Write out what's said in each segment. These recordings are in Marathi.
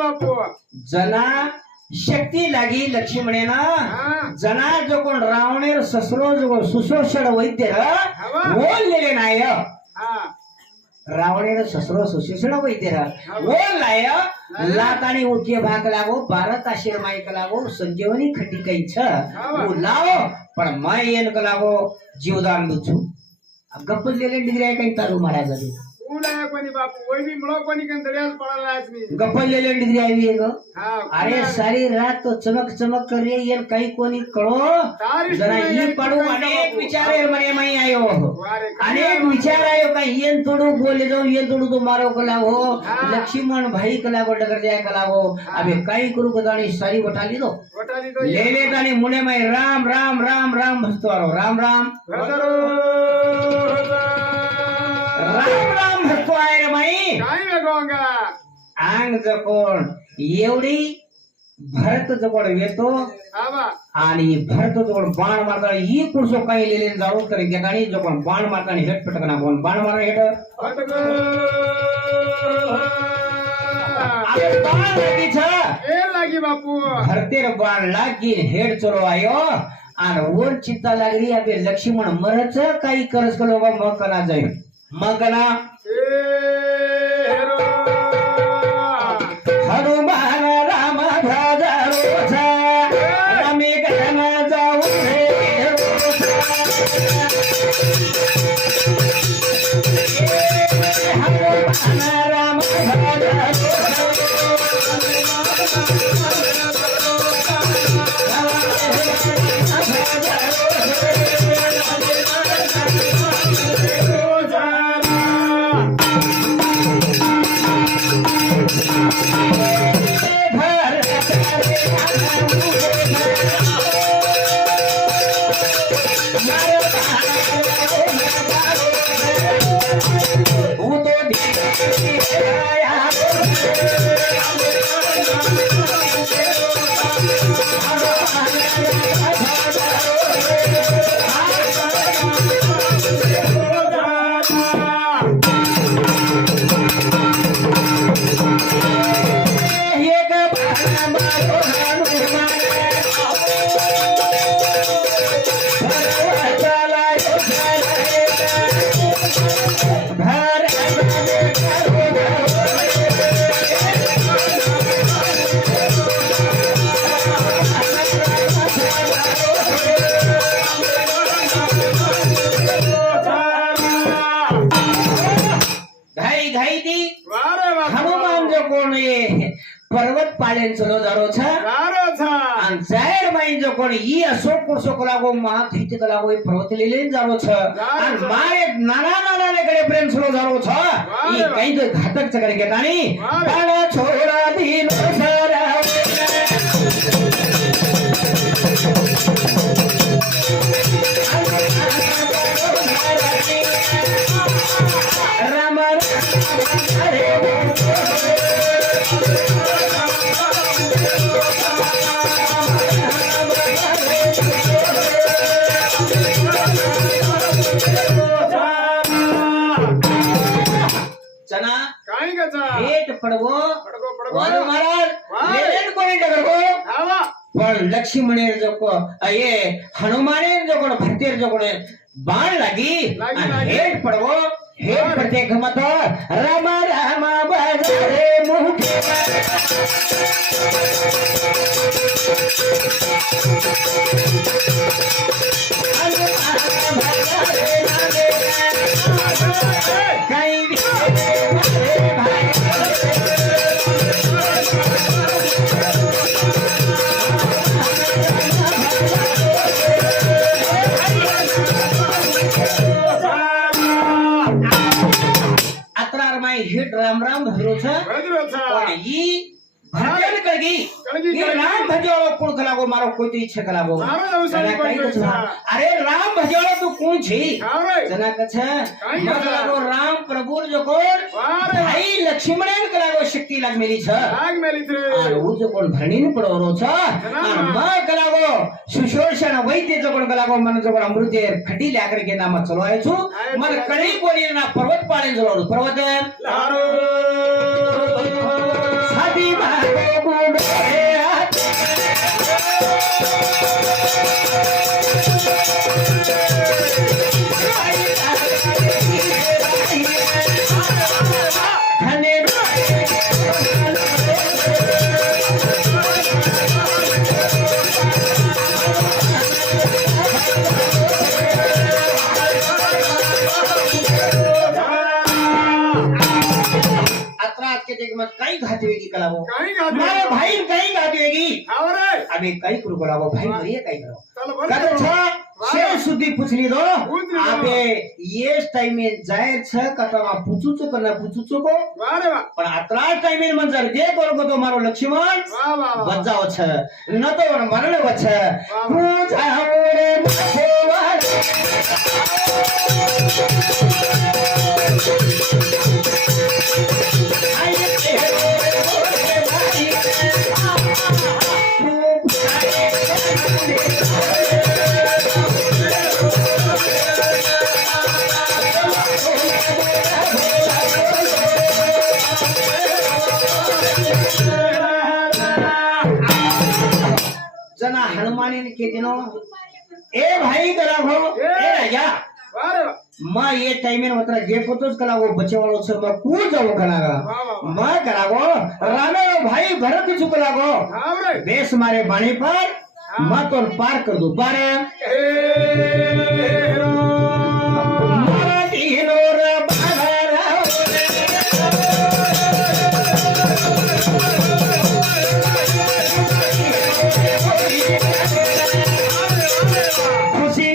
बापू जना शक्ती लागी लक्ष्मणेना जना जो कोण रावणेर ससरो जो सुशोषण वैद्य बोललेले नाही रावणेर ससरो सुशोषण वैद्य बोललाय लात आणि उठे भाग लागो भारत आशीर माईक लागो संजीवनी खटी काही छ लावो पण माय येन लागो जीवदान बुझू गप्पलेले डिग्री काही तारू महाराज गप्पलेले डिग्री आई है अरे सारी रात तो चमक चमक कर रही है कहीं कोनी कळो जरा ये पडू अनेक विचार मने माई आयो अनेक विचार आयो का येन तोडू बोले जाऊ येन तोडू तो मारो कला हो लक्ष्मण भाई कला को डगर जाए कला हो अबे काही करू कदानी सारी वटाली दो ले ले तानी मुने माई राम राम राम राम भस्तवारो राम राम राम राम भस्तवाय माई अंग जकोण एवढी भरत जकोण येतो आणि भरत जकोण बाण मारता ही कुर्सो काही लेले जाऊ तर घेतानी जकोण बाण मारतानी हेट पटकना कोण बाण मारा हेट अरे बाण लागी छ ए लागी बापू भरतेर बाण लागी हेड चलो आयो आणि वर चित्ता लागली अबे लक्ष्मण मरच काही करस कलो मग कना जाई मग कना हनुमान राम भजरो रमे गण जाऊ हनुमान राम पर्वत पाळेन चलो दारो छ आणि जायर माई जो कोण ई असो कुरसो कलागो महा थीत कलागो पर्वत लेलेन जारो छ आणि मारे नाना नाना ले कडे प्रेम चलो दारो छ ई काही तो घातक चकडे घेतानी बाळा छोरा दिन सारा राम अरे चना काय गचा हेट पडगो वर महाराज लेलेन कोणी डगरगो पण लक्ष्मणेर जो को ये हनुमानेर जो कोण भरतेर जो कोण बाण लागी हेट पडगो हेट पडते घमत राम राम बजारे मुठे काही हिट राम राम भद्रो ई भजन कगी राम भजो कोण कलागो मारो कोई इच्छा कलागो अरे राम भजो तू कोण छी जना कछ कलागो राम प्रभु जो कोण भाई लक्ष्मणन कलागो शक्ती लाग मेली छ और वो जो कोण धरणीन पडोरो छ और म कलागो सुशोषण वैद्य जो कोण कलागो मन जो कोण अमृत खटी लाकर के नाम चलवाय छु मन कडी कोणी ना पर्वत पाळे जलो पर्वत साधी कई घात वेगी कलावो काही घात मारो भाई कई घात वेगी हाव रे अबे कई करू कलावो भाई करिए कई करो चल बोल कत छ शे सुधी पूछली दो पूछ ली दो। अबे ये टाइम में जाहिर छ कतमा पूछुचो करना पूछुचो को वाह रे वाह पण अत्रा टाइम में मंजर जे करो तो मारो लक्ष्मण वाह वाह बजाओ छ न तो मरण वछ पूजाओ रे मथेवार जना हनुमानी ने के दिनो ए भाई करा हो ए राजा वाह रे वाह मां ये टाइम में मतलब जे फोटोस कलागो बच्चे वालों से मैं कूद जाऊं कलागा मां कलागो रामे भाई भरत छु कलागो हाव रे बेस मारे बाणी पर मत और पार कर दो पार मारा दीनो रे बाहरा खुशी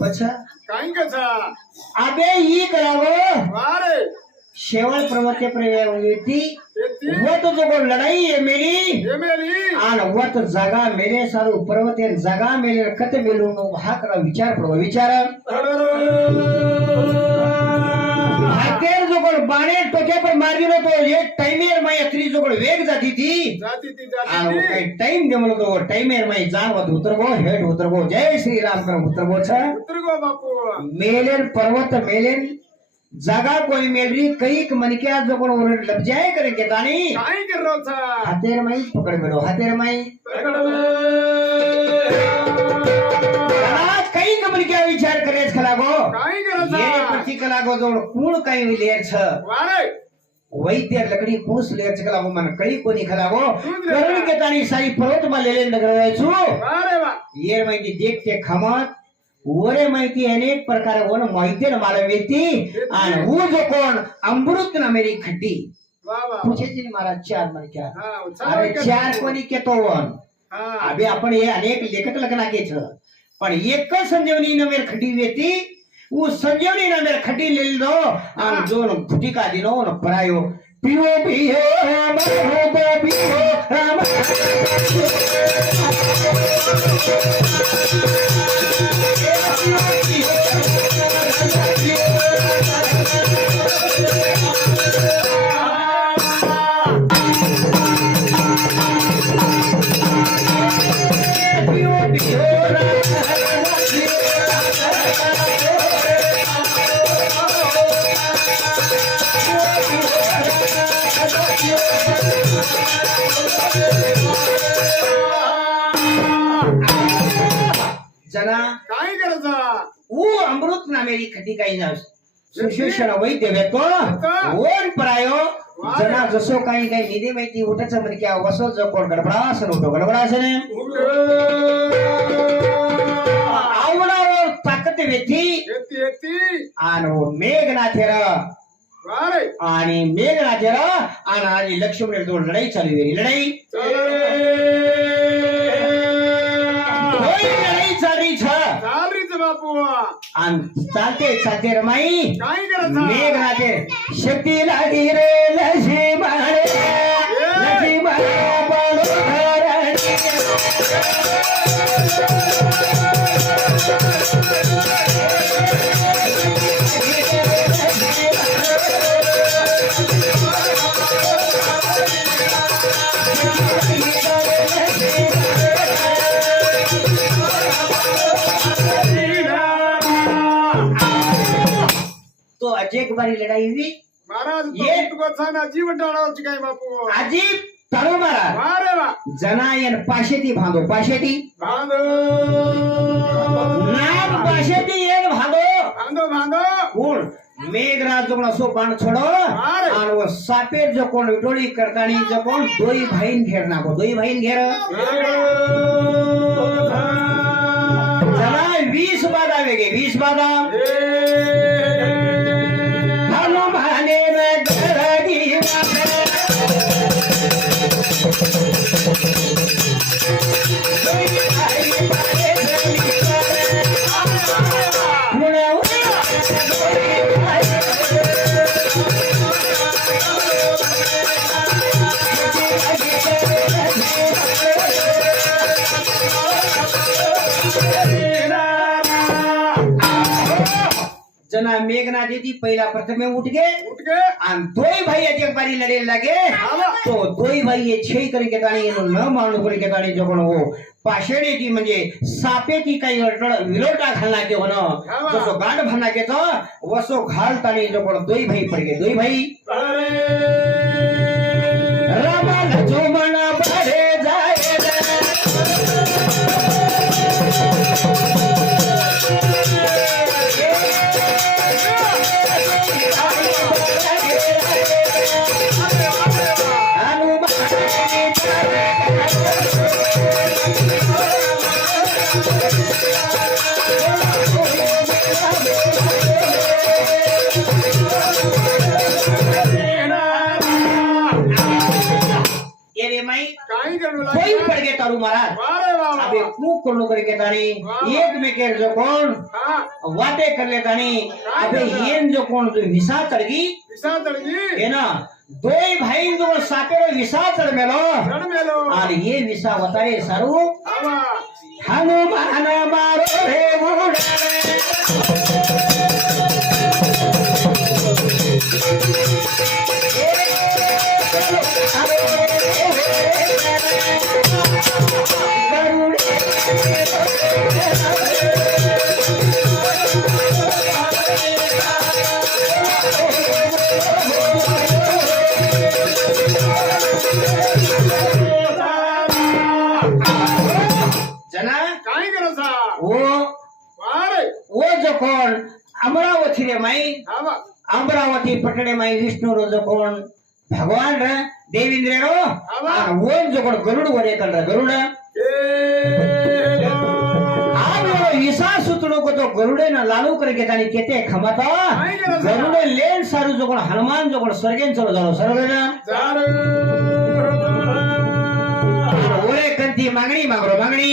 पछा काही कसा अबे ये करावो वाह रे शेवळ पर्वते प्रवेती येती वो तो जो लड़ाई है मेरी ये मेली आन वो तो जगा मेरे सारू पर्वते जगा मेरे कत मेलू नो हा करा विचार पडो विचार हातेर जो कोण बाणे टोक्या पर मार दिलो तो ये टाइमेर माई अत्री जो कोण वेग जाती थी जाती आन वो काही टाइम दे म्हणलो तो टाइमेर माई जान वध उतरगो हेड उतरगो जय श्री राम कर उतरगो छ उतर गो बापू मेलेन पर्वत मेलेन जगा कोई मेलरी कईक मनक्या जो कोण ओरड लब जाए करे के तानी काही कर रहा था हातेर माई पकड़ मेलो हातेर माई आज कई कमन क्या विचार करेस खलागो काही करत ये प्रति कलागो जो कूण काही लेर छ वाह रे वैद्य लकड़ी पूछ लेर छ कलागो मन कई कोनी खलागो करण के तानी साई पर्वत मा लेले नगर छु वाह रे वाह ये माहिती देखते खमत ओरे माहिती अनेक प्रकार कोण माहिती न मला वेती आणि वो जो कोण अमृत न मेरी खड्डी वाह वाह पूछे जी महाराज चार मन क्या हां अरे चार कोणी केतो वन हां अबे आपण हे अनेक लेखक लग्ना के छ पण एक संजीवनी न मेर खड्डी वेती वो संजीवनी न मेर खड्डी लेल दो आणि जो फुटी का दिनो न परायो पियो पियो मरहो पियो राम जना काही करायचा वो अमृत ना मेरी खड्डी काही ना सुशेषण वैद्य वेतो ओन परायो जना जसो काही काही निधी माहिती उठच म्हण की वसो जो कोण गडबडासन उठो गडबडासन आवडावर ताकद वेती येती येती आणि वो मेघनाथेर वाह रे आणि मेघनाथेर आणि लक्ष्मण जोड लढाई चालू वेरी लढाई लढाई चालली छ चाल रीच बापू आणि चालते चालते रमाई काही करायचा मेघनाथे शक्ती लागी रे लक्ष्मण लक्ष्मण तो अजेक बारी लड़ाई हुई महाराज ये- गोसाना जीवन टाळावची काय बापू अजीब तरो मारा वारे वा जनायन पाशेती भांगो पाशेती बांधो नाम पाशेती येन भांगो बांधो बांधो कोण मेघराज जो सो बाण छोड़ो अरे। और वो सापेर जो कोण विटोळी करतानी जो कोण दोई भाईन घेर नाको दोई भाईन घेर जना 20 बादा वेगे 20 बादा हनुमाने में गरगी जना मेघना दीदी पहिला प्रथमे उठ गए उठ के आणि दोई भाई एक बारी लड़े लगे तो दोई भाई ये छे करके ताणी येनो न मानू करके ताणी जो कोण हो पाषाणी ती म्हणजे सापे ती काही अडचण विलोटा घालना के होनो जसो गांड भरना के तो वसो घाल ताणी जो कोण दोई भाई पड़ गए दोई भाई रामा लक्ष्मण बड़े जाए ये माई काही करू कोई पड़ गए तारू महाराज वारे वा अबे खूब करनो करके ताणी एक में के जो कोण हा वाटे कर ले ताणी अबे येन जो कोण जो विसा चढ़गी विसा तळगी है ना दोई भाई जो सापेरो विसा चढ़ मेलो चढ मेलो और ये विसा वतारे सारू आवा हनुमान मारो रे जना काही करायचा वो जो कोण अमरावती रे माई आवा अमरावती पटणे माई विष्णु रो जो कोण भगवान रे देवेंद्र रो और वो जो कोण गरुड वरे कर गरुड आ विसा सुतणो को तो गरुडे ना लालू करके तानी केते खमाता गरुडे लेन सारू जो कोण हनुमान जो कोण स्वर्गेन चलो जाओ सर्वना ओरे कंती मागणी मागरो मागणी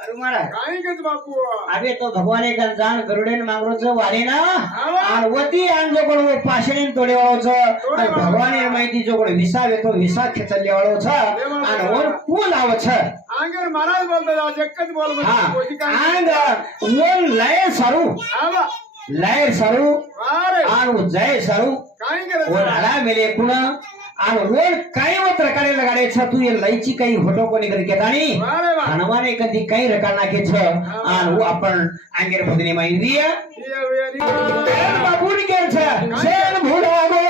बापू अबे तो भगवान का जान गरुडेन मांगरोच वारे ना और वती आन जो कोण पाषाणीन तोडे वाळो छ और भगवान ए माहिती जो कोण विसा वेतो विसा खेचले वाळो छ और वर कोण आव छ आंगर महाराज बोलतो जक्कत बोल हां आंग वन लय सारू आवा लय सारू वारे और जय सारू काही वर करायचा आला मेले कुण और वर काही वत रकाडे लगाडे छ तू ये लयची काही होटो कोणी करी केतानी वारे वा हनुमाने कधी काही रका नाखे छ और वो अपन आंगेर भगनी माई दिया बाबूनी के छ सेन भुडागो